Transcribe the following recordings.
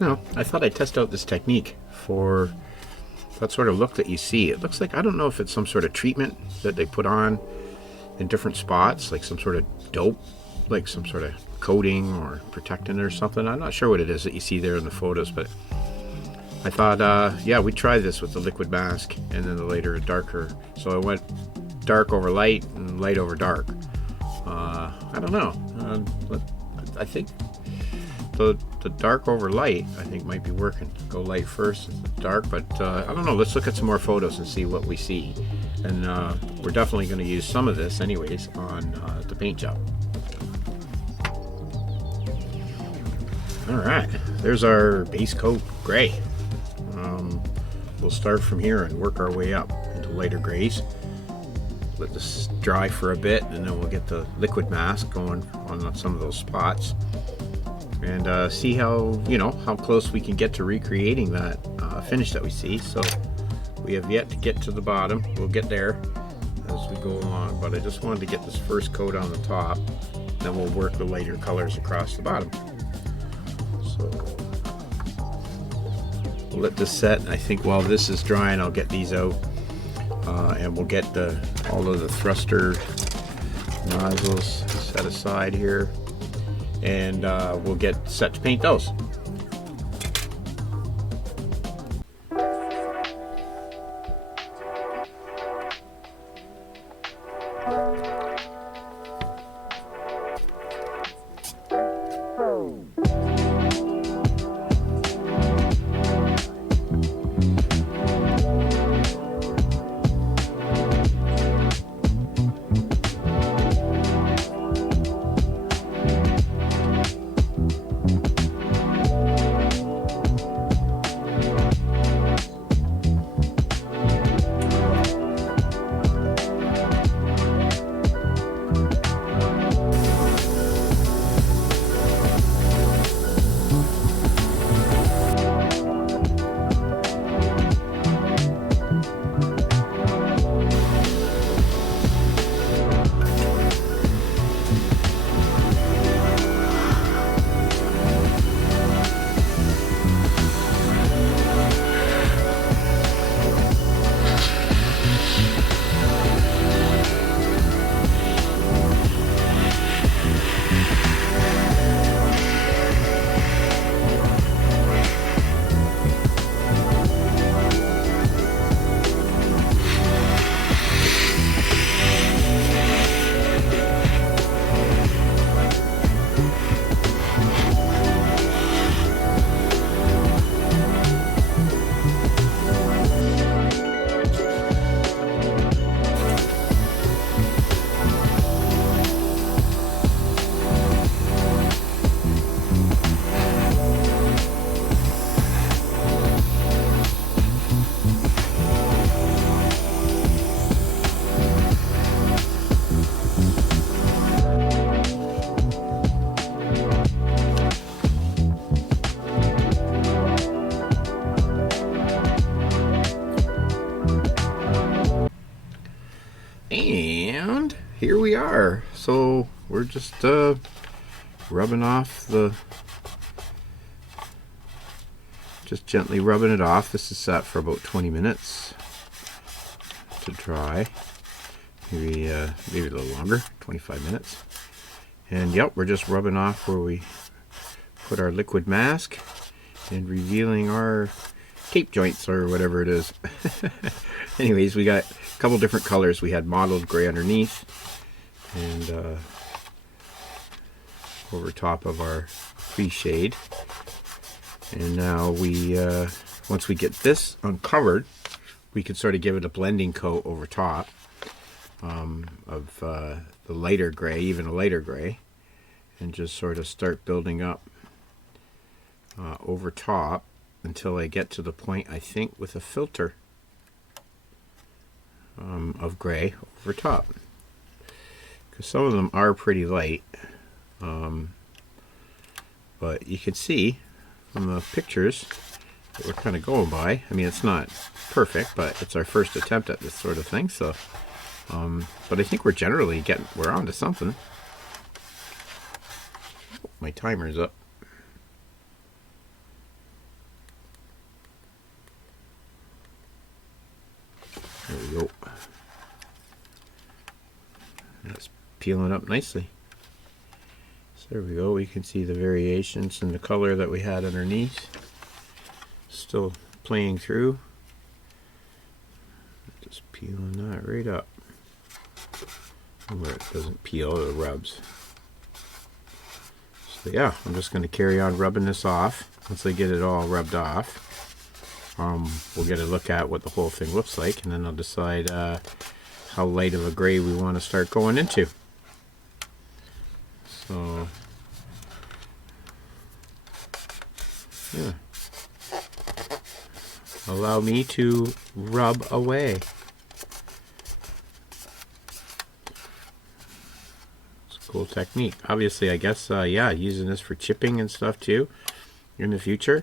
No, I thought I'd test out this technique for that sort of look that you see. It looks like, I don't know if it's some sort of treatment that they put on in different spots, like some sort of dope, like some sort of coating or protectant or something. I'm not sure what it is that you see there in the photos, but I thought, yeah, we'd try this with the liquid mask and then the later darker. So I went dark over light and light over dark. I don't know. I think the dark over light, I think, might be working. Go light first, dark, but I don't know. Let's look at some more photos and see what we see. And we're definitely going to use some of this anyways on the paint job. Alright, there's our base coat gray. We'll start from here and work our way up into lighter grays. Let this dry for a bit, and then we'll get the liquid mask going on some of those spots. And see how, how close we can get to recreating that finish that we see. So we have yet to get to the bottom. We'll get there as we go along, but I just wanted to get this first coat on the top, then we'll work the lighter colors across the bottom. So we'll let this set. I think while this is drying, I'll get these out, and we'll get all of the thruster nozzles set aside here, and we'll get set to paint those. And here we are. So we're just rubbing off just gently rubbing it off. This is set for about 20 minutes to dry. Maybe a little longer, 25 minutes. And yep, we're just rubbing off where we put our liquid mask and revealing our tape joints or whatever it is. Anyways, we got a couple different colors. We had mottled gray underneath and over top of our pre-shade. And now we, once we get this uncovered, we can sort of give it a blending coat over top of the lighter gray, even a lighter gray, and just sort of start building up over top until I get to the point, I think, with a filter of gray over top, because some of them are pretty light, but you can see from the pictures that we're kind of going by. I mean, it's not perfect, but it's our first attempt at this sort of thing, so but I think we're generally we're on to something. My timer's up. There we go. That's peeling up nicely. So there we go. We can see the variations in the color that we had underneath. Still playing through. Just peeling that right up. Where it doesn't peel, it rubs. So yeah, I'm just going to carry on rubbing this off. Once I get it all rubbed off, we'll get a look at what the whole thing looks like, and then I'll decide how light of a gray we want to start going into. So yeah, allow me to rub away. Cool technique. Obviously, I guess, yeah, using this for chipping and stuff too in the future.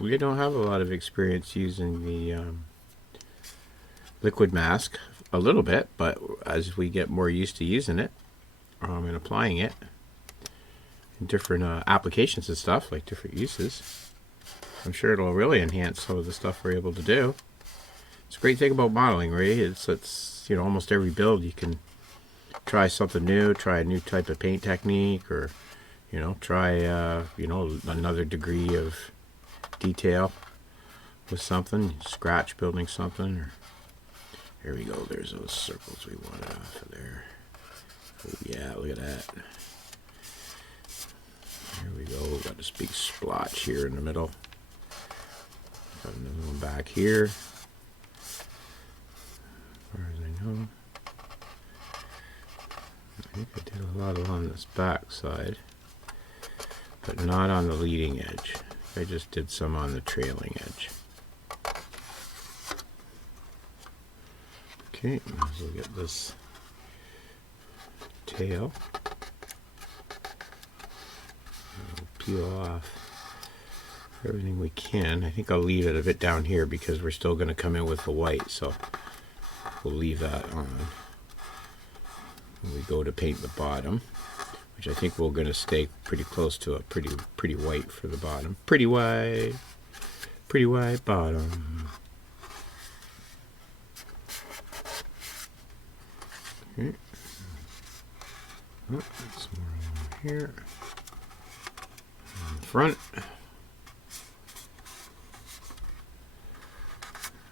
We don't have a lot of experience using the liquid mask, a little bit, but as we get more used to using it and applying it in different applications and stuff, like different uses, I'm sure it'll really enhance some of the stuff we're able to do. It's a great thing about modeling, right? It's you know, almost every build you can try something new, try a new type of paint technique, or you know, try you know, another degree of detail with something, scratch building something. Or here we go, there's those circles we wanted off of there. Oh yeah, look at that. Here we go, we've got this big splotch here in the middle. Got another one back here, as far as I know. I think I did a lot along this back side, but not on the leading edge. I just did some on the trailing edge. Okay, might as well get this tail. We'll peel off everything we can. I think I'll leave it a bit down here because we're still going to come in with the white, so we'll leave that on. We go to paint the bottom, which I think we're going to stay pretty close to a pretty white for the bottom. Pretty white bottom. Okay. Oh, some more over here. On the front.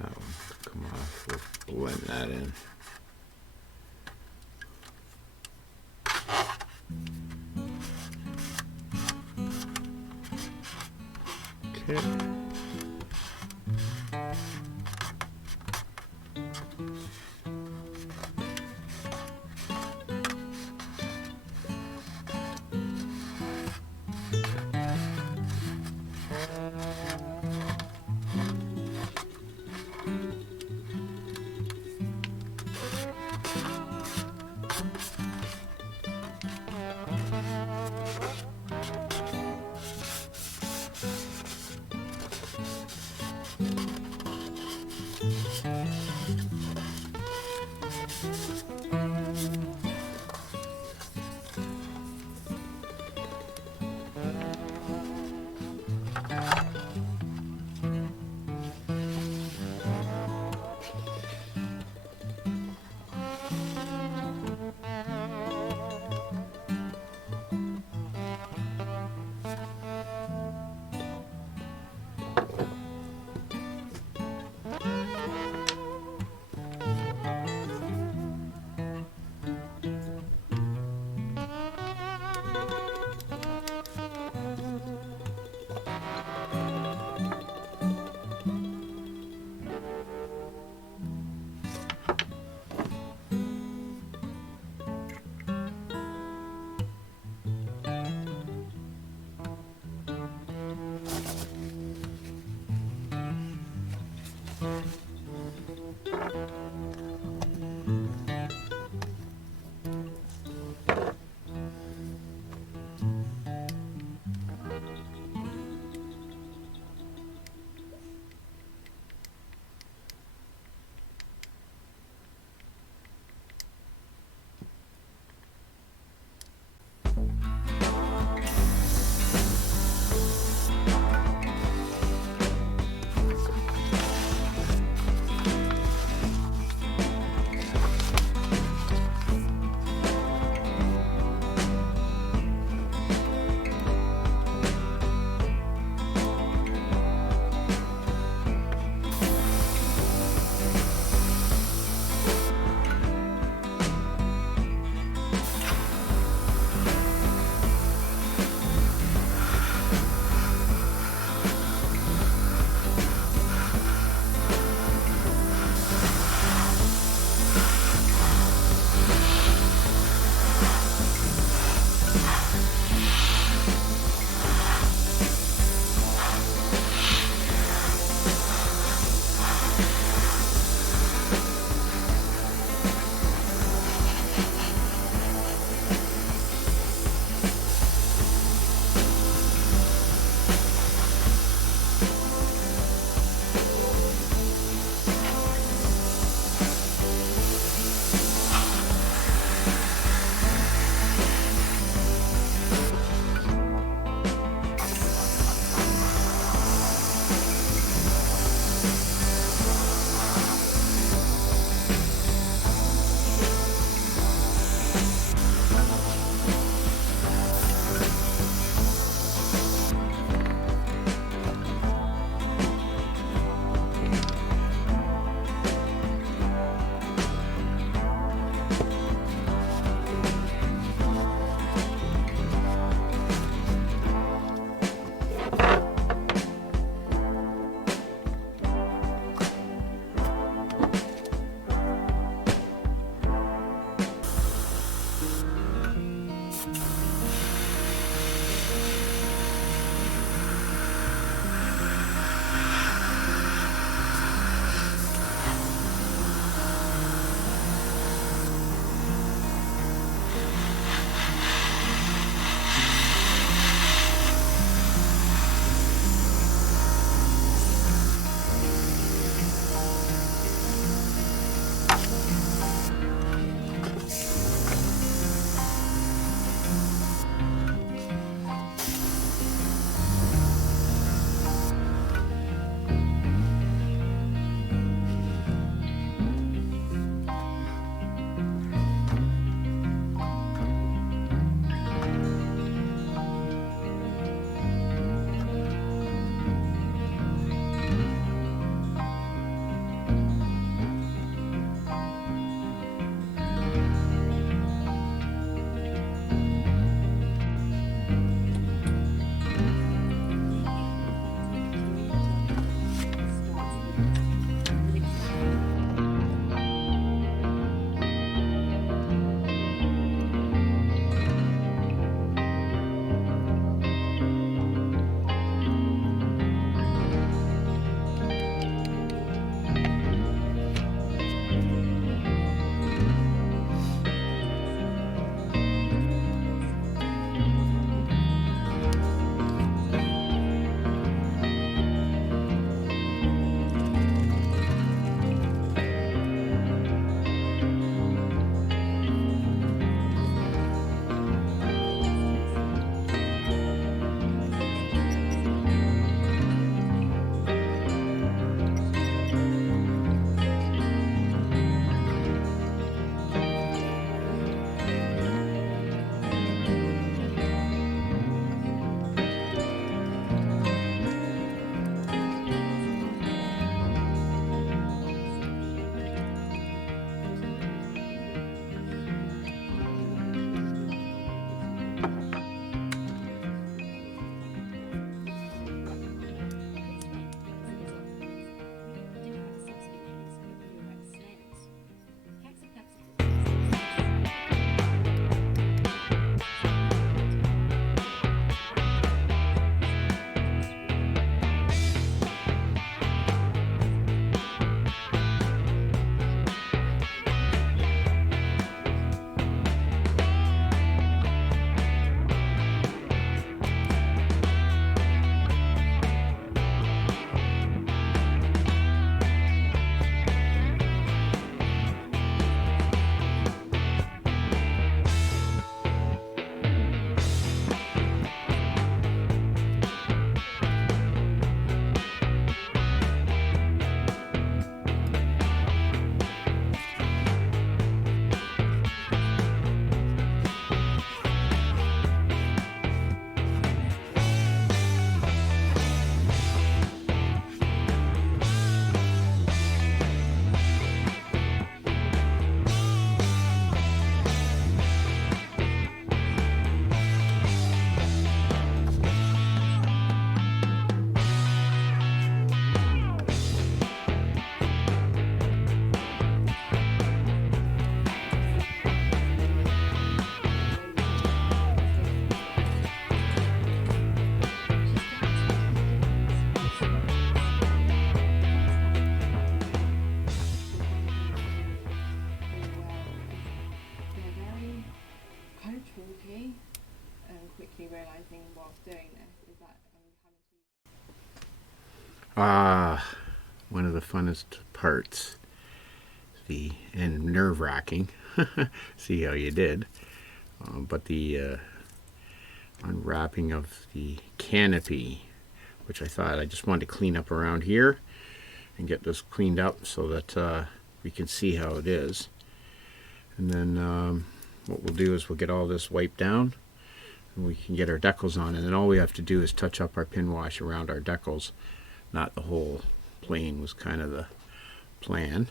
That one come off. We'll blend that in. Okay. doing this? Is that Ah, one of the funnest parts, and nerve-wracking. See how you did. But the unwrapping of the canopy, which I thought I just wanted to clean up around here and get this cleaned up so that we can see how it is. And then what we'll do is we'll get all this wiped down and we can get our decals on, and then all we have to do is touch up our pin wash around our decals, not the whole plane was kind of the plan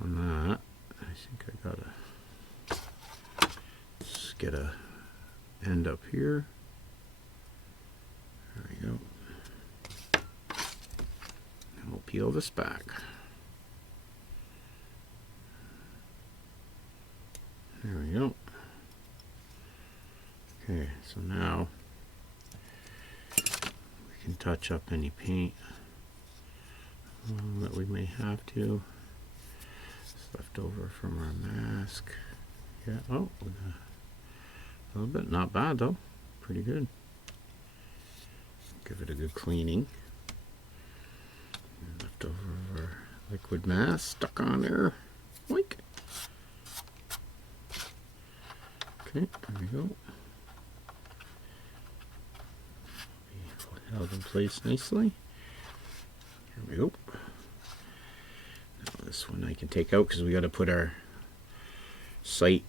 on that. I think I gotta just get a end up here. There we go. And we'll peel this back. There we go. Okay, so now we can touch up any paint that we may have to. It's left over from our mask. Yeah, oh, we got a little bit, not bad though, pretty good. Give it a good cleaning. Left over our liquid mask stuck on there. Oink. Okay, there we go. Held in place nicely. Here we go. Now this one I can take out because we got to put our sight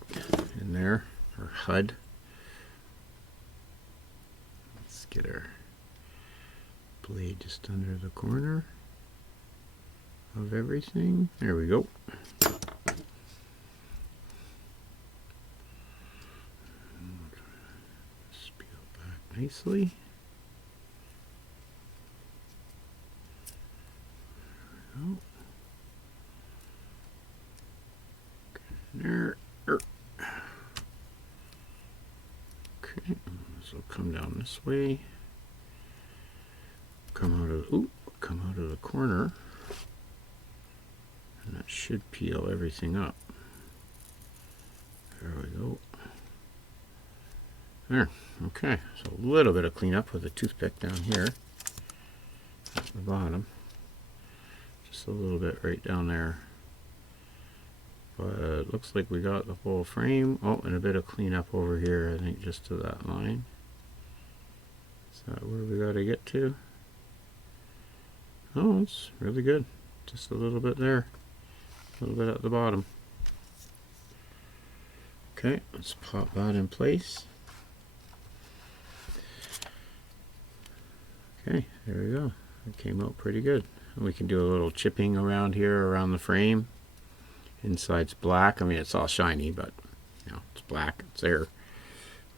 in there, our HUD. Let's get our blade just under the corner of everything. There we go. Just peel back nicely. There. Okay, this will come down this way. Come out of the corner, and that should peel everything up. There we go. There. Okay, so a little bit of cleanup with a toothpick down here at the bottom. Just a little bit right down there. But it looks like we got the whole frame. Oh, and a bit of cleanup over here, I think, just to that line. Is that where we got to get to? Oh, it's really good. Just a little bit there. A little bit at the bottom. Okay, let's pop that in place. Okay, there we go. It came out pretty good. And we can do a little chipping around here, around the frame. Inside's black. I mean, it's all shiny, but you know, it's black. It's there. You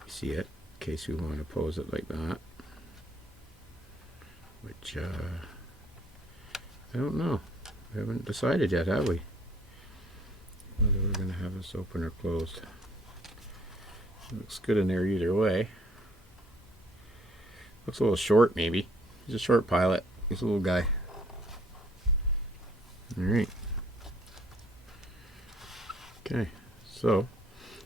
see it in case we want to pose it like that. Which I don't know. We haven't decided yet, have we? Whether we're going to have this open or closed. It looks good in there either way. Looks a little short, maybe. He's a short pilot. He's a little guy. All right. Okay, so I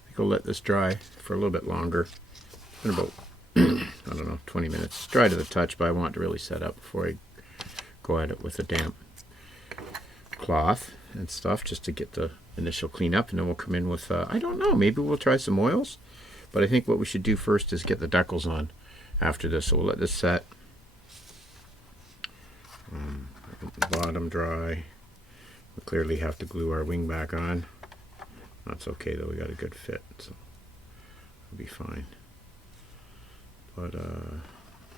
think I'll let this dry for a little bit longer. It's been about, I don't know, 20 minutes. It's dry to the touch, but I want to really set up before I go at it with a damp cloth and stuff, just to get the initial cleanup, and then we'll come in with, I don't know, maybe we'll try some oils, but I think what we should do first is get the decals on after this, so we'll let this set. The bottom dry. We clearly have to glue our wing back on. That's okay though, we got a good fit, so it'll be fine. But other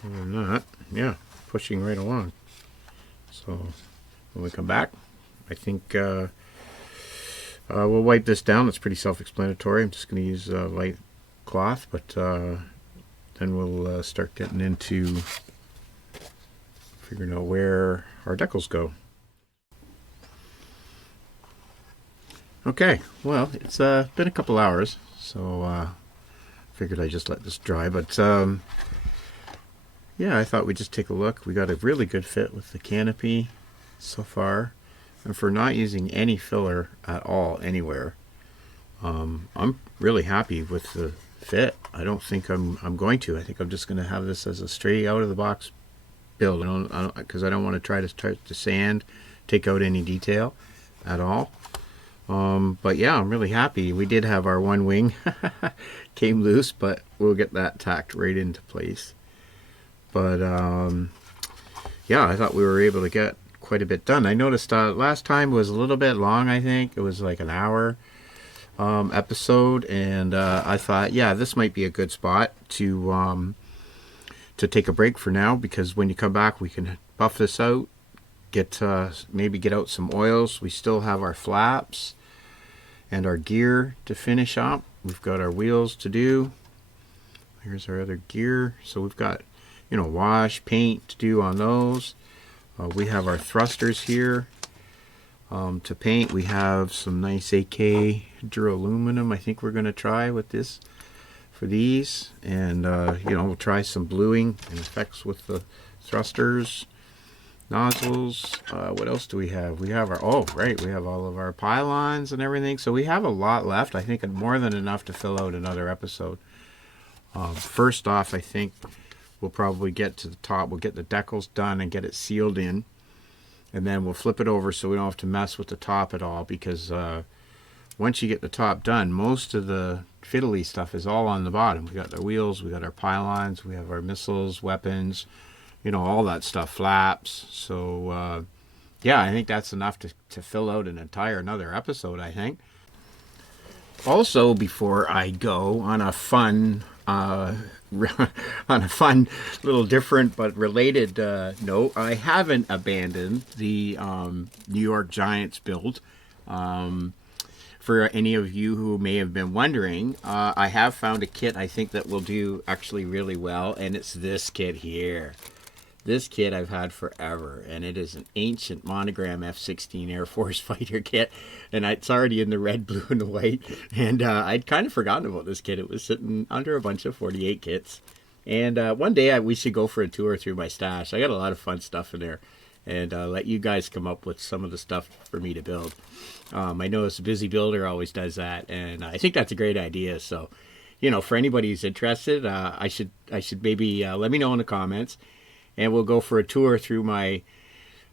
than that, yeah, pushing right along. So when we come back, I think we'll wipe this down. It's pretty self-explanatory. I'm just going to use light cloth, but then we'll start getting into figuring out where our decals go. Okay, well, it's been a couple hours, so figured I'd just let this dry, but yeah, I thought we'd just take a look. We got a really good fit with the canopy so far, and for not using any filler at all anywhere, I'm really happy with the fit. I don't think I'm going to. I think I'm just going to have this as a straight out of the box build. Because I don't want to try to sand, take out any detail at all. But yeah, I'm really happy. We did have our one wing came loose, but we'll get that tacked right into place. But yeah, I thought we were able to get quite a bit done. I noticed last time was a little bit long. I think it was like an hour episode, and I thought, yeah, this might be a good spot to take a break for now, because when you come back, we can buff this out, maybe get out some oils. We still have our flaps and our gear to finish up. We've got our wheels to do. Here's our other gear. So we've got, wash, paint to do on those. We have our thrusters here to paint. We have some nice AK duraluminum I think we're going to try with this for these. And, we'll try some bluing and effects with the thrusters, nozzles. What else do we have? We have we have all of our pylons and everything. So we have a lot left. I think more than enough to fill out another episode. First off, I think we'll probably get to the top. We'll get the decals done and get it sealed in. And then we'll flip it over so we don't have to mess with the top at all, because once you get the top done, most of the fiddly stuff is all on the bottom. We got the wheels, we got our pylons, we have our missiles, weapons, all that stuff, flaps. So yeah, I think that's enough to fill out another episode, I think. Also, before I go on a fun little different but related note, I haven't abandoned the New York Giants build. For any of you who may have been wondering, I have found a kit I think that will do actually really well, and it's this kit here. This kit I've had forever, and it is an ancient monogram F-16 Air Force fighter kit, and it's already in the red, blue, and the white, and I'd kind of forgotten about this kit. It was sitting under a bunch of 48 kits, and one day we should go for a tour through my stash. I got a lot of fun stuff in there, and let you guys come up with some of the stuff for me to build. I know this Busy Builder always does that, and I think that's a great idea. So, for anybody who's interested, I should maybe let me know in the comments, and we'll go for a tour through I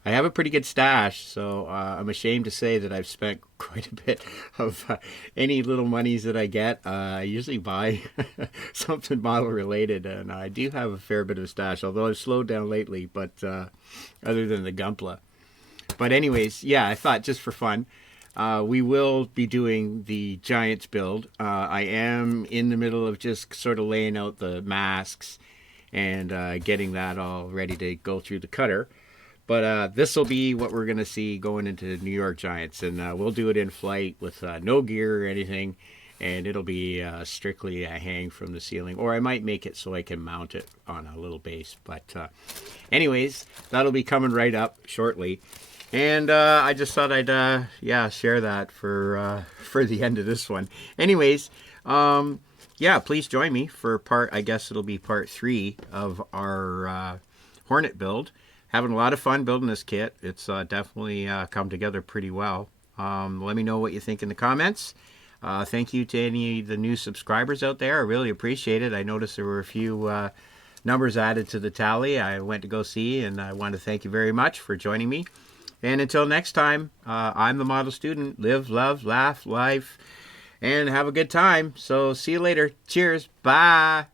have a pretty good stash, so I'm ashamed to say that I've spent quite a bit of any little monies that I get. I usually buy something model related, and I do have a fair bit of stash, although I've slowed down lately, but other than the Gunpla. But anyways, yeah, I thought just for fun, we will be doing the Giants build. I am in the middle of just sort of laying out the masks and getting that all ready to go through the cutter. But this will be what we're going to see going into New York Giants. And we'll do it in flight with no gear or anything. And it'll be strictly a hang from the ceiling. Or I might make it so I can mount it on a little base. But anyways, that'll be coming right up shortly. And I just thought I'd share that for the end of this one. Anyways, yeah, please join me for I guess it'll be part 3 of our Hornet build. Having a lot of fun building this kit. It's definitely come together pretty well. Let me know what you think in the comments. Thank you to any of the new subscribers out there. I really appreciate it. I noticed there were a few numbers added to the tally I went to go see, and I want to thank you very much for joining me. And until next time, I'm the model student. Live, love, laugh, life, and have a good time. So see you later. Cheers. Bye.